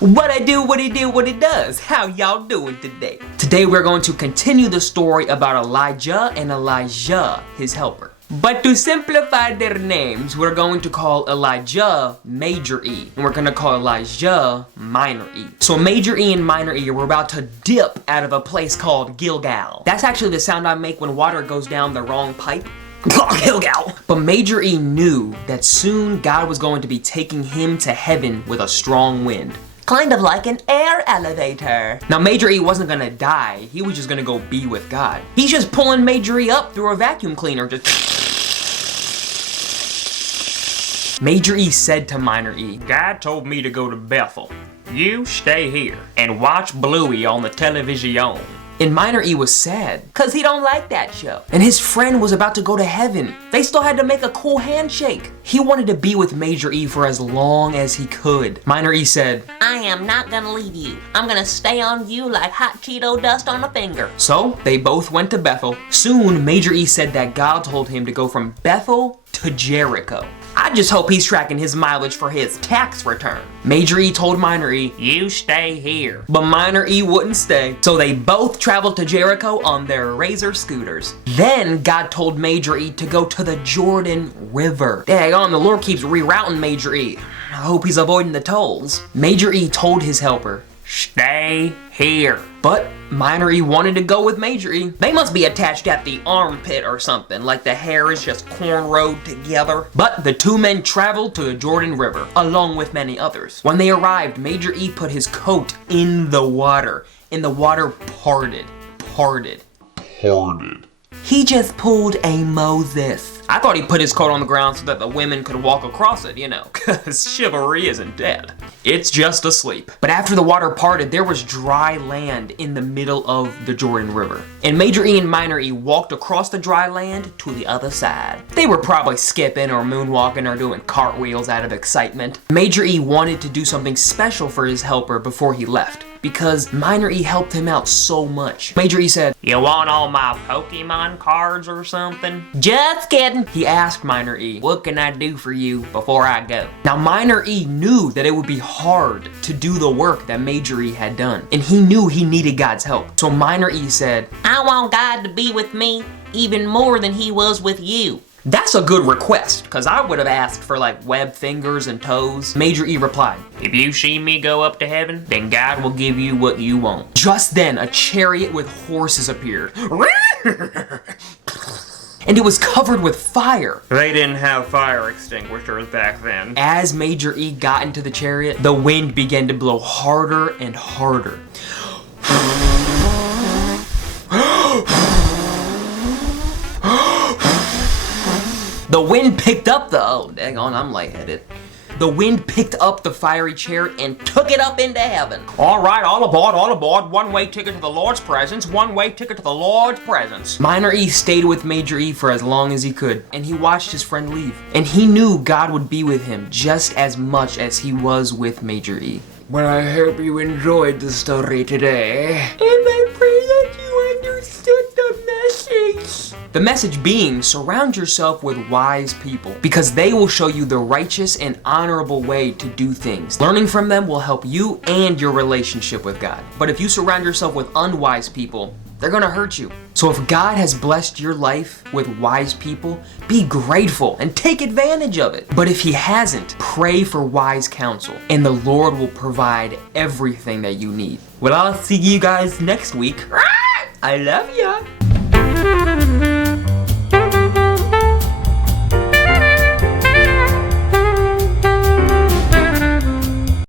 What I do, what he do, what he does. How y'all doing today? Today we're going to continue the story about Elijah and Elijah, his helper. But to simplify their names, we're going to call Elijah Major E, and we're going to call Elijah Minor E. So Major E and Minor E were about to dip out of a place called Gilgal. That's actually the sound I make when water goes down the wrong pipe. Gilgal. But Major E knew that soon God was going to be taking him to heaven with a strong wind. Kind of like an air elevator. Now Major E wasn't gonna die, he was just gonna go be with God. He's just pulling Major E up through a vacuum cleaner, Major E said to Minor E, God told me to go to Bethel. You stay here and watch Bluey on the television. And Minor E was sad, cause he don't like that show. And his friend was about to go to heaven. They still had to make a cool handshake. He wanted to be with Major E for as long as he could. Minor E said, I am not gonna leave you. I'm gonna stay on you like hot Cheeto dust on a finger. So they both went to Bethel. Soon, Major E said that God told him to go from Bethel to Jericho. I just hope he's tracking his mileage for his tax return. Major E told Minor E, you stay here. But Minor E wouldn't stay, so they both traveled to Jericho on their Razor scooters. Then God told Major E to go to the Jordan River. Daggone, the Lord keeps rerouting Major E. I hope he's avoiding the tolls. Major E told his helper, stay here. But Minor E wanted to go with Major E. They must be attached at the armpit or something, like the hair is just cornrowed together. But the two men traveled to the Jordan River, along with many others. When they arrived, Major E put his coat in the water, and the water parted. He just pulled a Moses. I thought he put his coat on the ground so that the women could walk across it, you know, cause chivalry isn't dead. It's just asleep. But after the water parted, there was dry land in the middle of the Jordan River. And Major E and Minor E walked across the dry land to the other side. They were probably skipping or moonwalking or doing cartwheels out of excitement. Major E wanted to do something special for his helper before he left, because Minor E helped him out so much. Major E said, you want all my Pokemon cards or something? Just kidding. He asked Minor E, what can I do for you before I go? Now Minor E knew that it would be hard to do the work that Major E had done, and he knew he needed God's help. So Minor E said, I want God to be with me even more than he was with you. That's a good request, because I would have asked for like webbed fingers and toes. Major E replied, if you see me go up to heaven, then God will give you what you want. Just then, a chariot with horses appeared. And it was covered with fire. They didn't have fire extinguishers back then. As Major E got into the chariot, the wind began to blow harder and harder. The wind picked up the, oh dang on, I'm lightheaded. The wind picked up the fiery chariot and took it up into heaven. All right, all aboard, one-way ticket to the Lord's presence, one-way ticket to the Lord's presence. Minor E stayed with Major E for as long as he could, and he watched his friend leave. And he knew God would be with him just as much as he was with Major E. Well, I hope you enjoyed the story today. And I pray that you understood the message. The message being, surround yourself with wise people, because they will show you the righteous and honorable way to do things. Learning from them will help you and your relationship with God. But if you surround yourself with unwise people, they're gonna hurt you. So if God has blessed your life with wise people, be grateful and take advantage of it. But if he hasn't, pray for wise counsel, and the Lord will provide everything that you need. Well, I'll see you guys next week. I love ya.